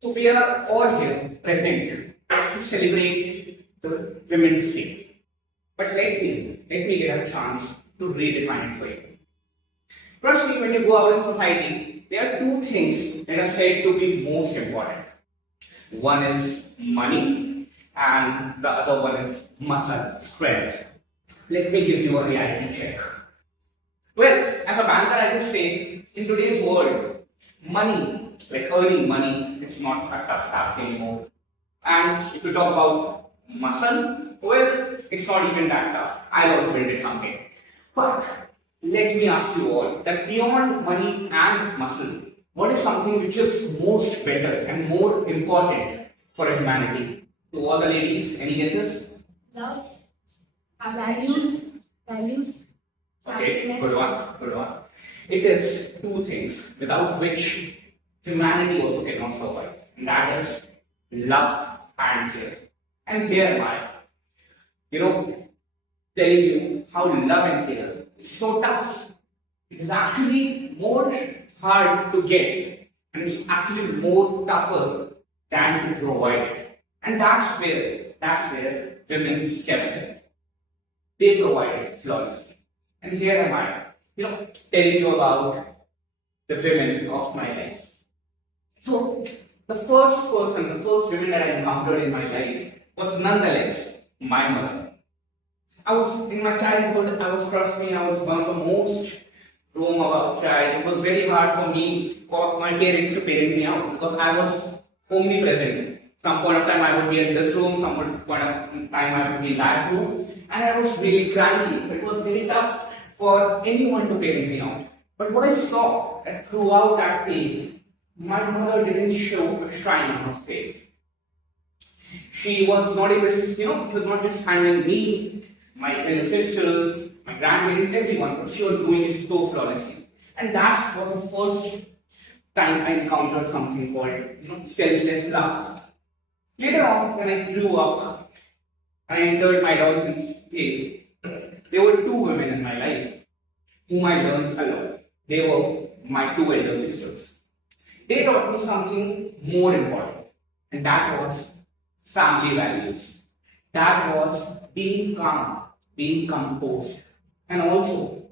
So we are all here present to celebrate the Women's Day. But let me get a chance to redefine it for you. Trust me, when you go out in society, there are two things that are said to be most important. One is money, and the other one is muscle, strength. Let me give you a reality check. Well, as a banker, I would say in today's world, money, like earning money, it's not a tough task anymore. And if you talk about muscle, well, it's not even that tough. I also built it someday. But let me ask you all that beyond money and muscle, what is something which is most better and more important for humanity? To all the ladies, any guesses? Love, our values, Okay, happiness. good one. It is two things without which humanity also cannot survive, and that is love and care. And here am I, you know, telling you how love and care is so tough. It is actually more hard to get, and it's actually more tougher than to provide. And that's where women steps in. They provide flawlessly. And here am I, telling you about the women of my life. So, the first woman that I encountered in my life was nonetheless my mother. I was in my childhood, trust me, I was one of the most roam about child. It was very hard for me, for my parents to parent me out because I was omnipresent. Some point of time I would be in this room, some point of time I would be in that room, and I was really cranky. So it was very tough for anyone to parent me out. But what I saw that throughout that phase, my mother didn't show a shine on her face. She was not able to, she was not just handling me, my elder sisters, my grandparents, everyone, but she was doing it so flawlessly. And that was the first time I encountered something called, selfless love. Later on, when I grew up, I entered my adolescent phase. There were two women in my life whom I learned a lot. They were my two elder sisters. They taught me something more important, and that was family values. That was being calm, being composed, and also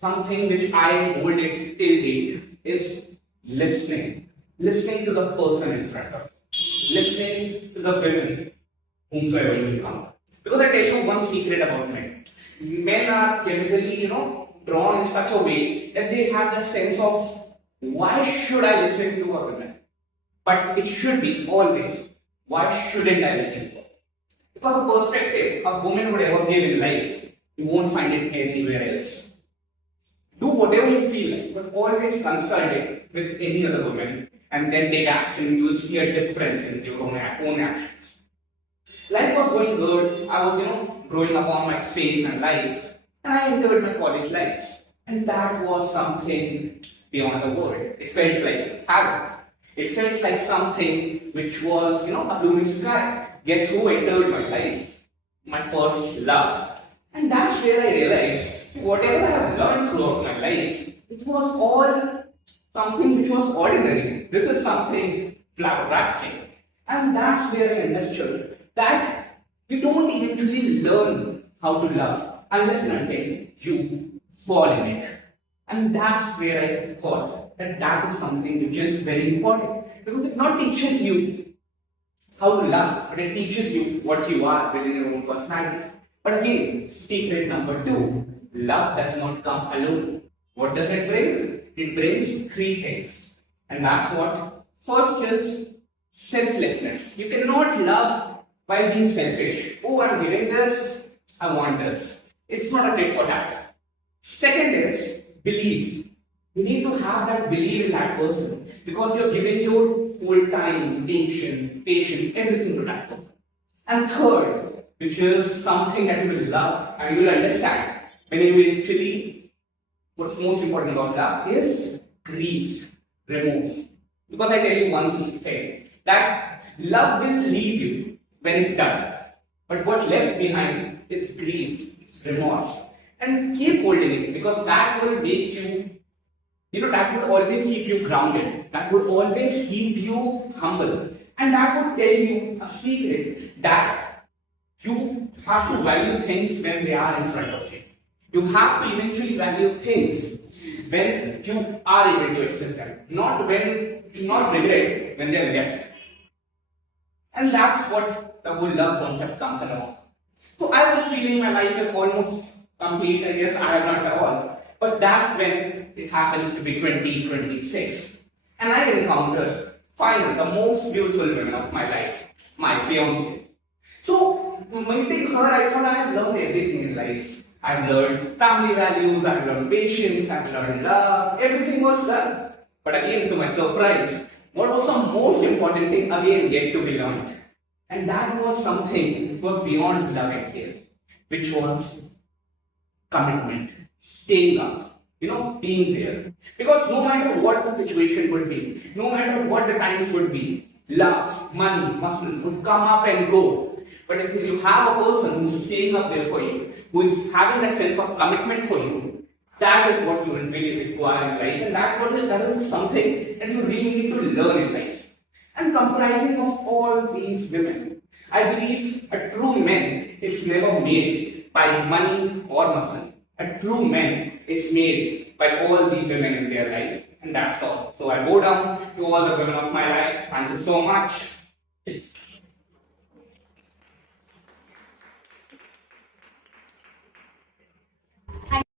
something which I hold it till date is listening. Listening to the person in front of you. Listening to the women whomsoever you become. Because I tell you one secret about men. Men are generally, drawn in such a way that they have the sense of why should I listen to a woman? But it should be always, why shouldn't I listen to her? Because the perspective a woman would ever give in life, you won't find it anywhere else. Do whatever you feel like, but always consult it with any other woman and then take action. You will see a difference in your own actions. Life was going good. I was, growing up on my space and life, and I entered my college life. And that was something beyond the world. It felt like heaven. It felt like something which was, a blue in sky. Guess who entered my life? My first love. And that's where I realized whatever I have learned throughout my life, it was all something which was ordinary. This is something flabbergasting. And that's where I understood that you don't eventually learn how to love unless and until you fall in it. And that's where I thought that is something which is very important because it not teaches you how to love, but it teaches you what you are within your own personality. But again, secret number two, love does not come alone. What does it bring? It brings three things. And that's what? First is selflessness. You cannot love by being selfish. Oh, I'm giving this, I want this. It's not a tit for tat. Second is belief. You need to have that belief in that person because you're giving your whole time, patience, everything to that person. And third, which is something that you will love and you will understand when you actually, what's most important about love is grief, remorse. Because I tell you one thing, that love will leave you when it's done. But what's left behind is grief, remorse. And keep holding it because that will make you that would always keep you grounded, that would always keep you humble, and that would tell you a secret that you have to value things when they are in front of you. You have to eventually value things when you are able to accept them, not regret when they are left. And that's what the whole love concept comes along. So I was feeling my life is almost complete. I guess I have not at all. But that's when it happens to be 2026. And I encountered finally the most beautiful woman of my life, my fiance. So meeting her, I thought I have learned everything in life. I've learned family values, I've learned patience, I've learned love, everything was done. But again, to my surprise, what was the most important thing again yet to be learned? And that was something that was beyond love and care, which was commitment, staying up, being there. Because no matter what the situation would be, no matter what the times would be, love, money, muscle would come up and go. But if you have a person who's staying up there for you, who is having that sense of commitment for you, that is what you will really require in life, and that is something that you really need to learn in life. And comprising of all these women, I believe a true man is never made by money or muscle. A true man is made by all the women in their life, and that's all. So I go down to all the women of my life. Thank you so much.